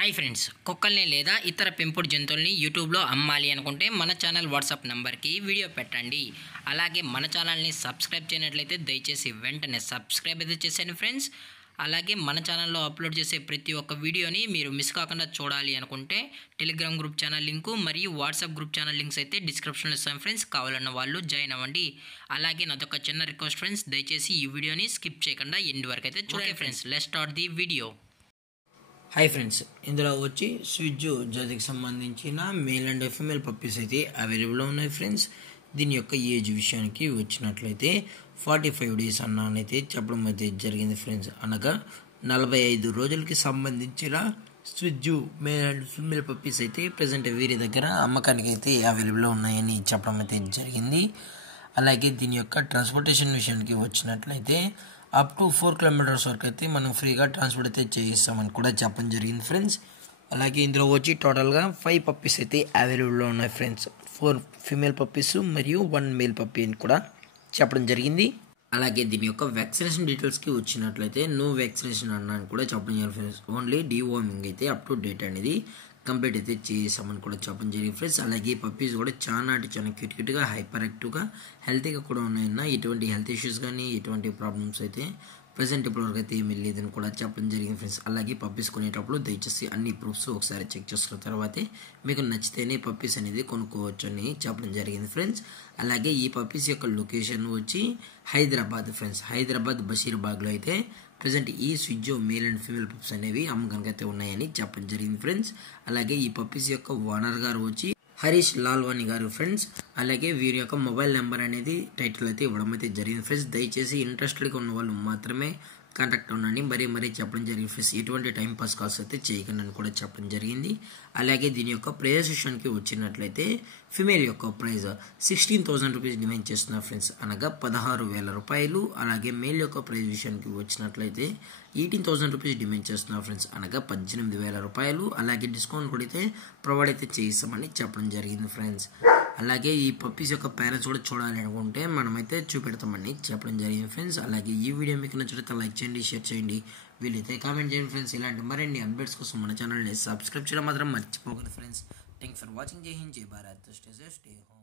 Hi friends, కుక్కల్ని లేదా ఇతర పెంపుడు జంతువుల్ని యూట్యూబ్లో అమ్మాలి అనుకుంటే మన ఛానల్ వాట్సాప్ నెంబర్కి వీడియో పెట్టండి. అలాగే మన ఛానల్ని సబ్స్క్రైబ్ చేయనట్లయితే దయచేసి వెంటనే సబ్స్క్రైబ్ అయితే చేసేయండి ఫ్రెండ్స్. అలాగే మన ఛానల్లో అప్లోడ్ చేసే ప్రతి ఒక్క వీడియోని మీరు మిస్ కాకుండా చూడాలి అనుకుంటే టెలిగ్రామ్ గ్రూప్ ఛానల్ లింకు మరియు వాట్సాప్ గ్రూప్ ఛానల్ లింక్స్ అయితే డిస్క్రిప్షన్లో ఇస్తాను ఫ్రెండ్స్. కావాలన్న వాళ్ళు జాయిన్ అవ్వండి. అలాగే నాదొక చిన్న రిక్వెస్ట్ ఫ్రెండ్స్, దయచేసి ఈ వీడియోని స్కిప్ చేయకుండా ఎండ్ వరకు అయితే చూడండి friends. Let's start the video. Hi friends, ఇందులో వచ్చి స్విజ్జు జాతికి సంబంధించిన మేల్ అండ్ ఫీమేల్ పప్పీస్ అయితే అవైలబుల్లో ఉన్నాయి ఫ్రెండ్స్. దీని యొక్క ఏజ్ విషయానికి వచ్చినట్లయితే 45 డేస్ అన్నైతే చెప్పడం అయితే జరిగింది ఫ్రెండ్స్. అనగా 45 రోజులకి సంబంధించిన స్విజ్జు మేల్ అండ్ ఫీమేల్ పప్పీస్ అయితే ప్రజెంట్ వీరి దగ్గర అమ్మకానికి అయితే అవైలబుల్లో ఉన్నాయని చెప్పడం అయితే జరిగింది. అలాగే దీని యొక్క ట్రాన్స్పోర్టేషన్ విషయానికి వచ్చినట్లయితే అప్ టు 4 కిలోమీటర్స్ వరకు అయితే మనం ఫ్రీగా ట్రాన్స్పోర్ట్ అయితే చేయిస్తామని కూడా చెప్పడం జరిగింది ఫ్రెండ్స్. అలాగే ఇందులో వచ్చి టోటల్గా 5 పప్పీస్ అయితే అవైలబుల్లో ఉన్నాయి ఫ్రెండ్స్. 4 ఫీమేల్ పప్పీస్ మరియు 1 మేల్ పప్పీ అని కూడా చెప్పడం జరిగింది. అలాగే దీని యొక్క వ్యాక్సినేషన్ డీటెయిల్స్కి వచ్చినట్లయితే నో వ్యాక్సినేషన్ అన్నాను కూడా చెప్పడం జరిగింది ఫ్రెండ్స్. ఓన్లీ డీవార్మింగ్ అయితే అప్ టు డేట్ అనేది కంప్లీట్ అయితే చేసామని కూడా చెప్పడం జరిగింది ఫ్రెండ్స్. అలాగే పప్పీస్ కూడా చాలా క్యూట్గా హైపర్ యాక్టివ్గా హెల్తీగా కూడా ఉన్నాయన్న ఎటువంటి హెల్త్ ఇష్యూస్ కానీ ఎటువంటి ప్రాబ్లమ్స్ అయితే ప్రజెంట్ ఇప్పటివరకు అయితే ఏమీ లేదని కూడా చెప్పడం జరిగింది ఫ్రెండ్స్. అలాగే పప్పీస్ కొనేటప్పుడు దయచేసి అన్ని ప్రూఫ్స్ ఒకసారి చెక్ చేసుకున్న తర్వాతే మీకు నచ్చితేనే పప్పీస్ అనేది కొనుక్కోవచ్చు అని చెప్పడం జరిగింది ఫ్రెండ్స్. అలాగే ఈ పప్పీస్ యొక్క లొకేషన్ వచ్చి హైదరాబాద్ ఫ్రెండ్స్. హైదరాబాద్ బషీర్బాగ్లో అయితే ప్రజెంట్ ఈ స్విజ్జో మేల్ అండ్ ఫీమేల్ పప్పీస్ అనేవి అమ్మకానికైతే ఉన్నాయని చెప్పడం జరిగింది ఫ్రెండ్స్. అలాగే ఈ పప్పీస్ యొక్క ఓనర్ గారు వచ్చి హరీష్ లాల్వాణి గారు ఫ్రెండ్స్. అలాగే వీరి యొక్క మొబైల్ నెంబర్ అనేది టైటిల్ అయితే ఇవ్వడం అయితే జరిగింది ఫ్రెండ్స్. దయచేసి ఇంట్రెస్టెడ్గా ఉన్న వాళ్ళు మాత్రమే కాంటాక్ట్ ఉండండి. మరీ చెప్పడం జరిగింది ఫ్రెండ్స్. ఎటువంటి టైం పాస్ కాల్స్ అయితే చేయకండి అని కూడా చెప్పడం జరిగింది. అలాగే దీని యొక్క ప్రైస్ విషయానికి వచ్చినట్లయితే ఫిమేల్ యొక్క ప్రైస్ 16,000 రూపీస్ డిమాండ్ చేస్తున్నారు ఫ్రెండ్స్, అనగా 16,000 రూపాయలు. అలాగే మేల్ యొక్క ప్రైస్ విషయానికి వచ్చినట్లయితే 18,000 రూపీస్ డిమాండ్ చేస్తున్నారు ఫ్రెండ్స్, అనగా 18,000 రూపాయలు. అలాగే డిస్కౌంట్ కూడా అయితే ప్రొవైడ్ అయితే చేయిస్తామని చెప్పడం జరిగింది ఫ్రెండ్స్. అలాగే ఈ పప్పీస్ యొక్క పేరెంట్స్ కూడా చూడాలి అనుకుంటే మనమైతే చూపెడతామని చెప్పడం జరిగింది ఫ్రెండ్స్. అలాగే ఈ వీడియో మీకు నచ్చితే లైక్ చేయండి, షేర్ చేయండి, వీలైతే కామెంట్ చేయండి ఫ్రెండ్స్. ఇలాంటి మరిన్ని అప్డేట్స్ కోసం మన ఛానల్ని సబ్స్క్రైబ్ చేయడం మాత్రం మర్చిపోకండి ఫ్రెండ్స్. Thanks for watching. జై హింద్, జై Bharat, stay safe, stay home.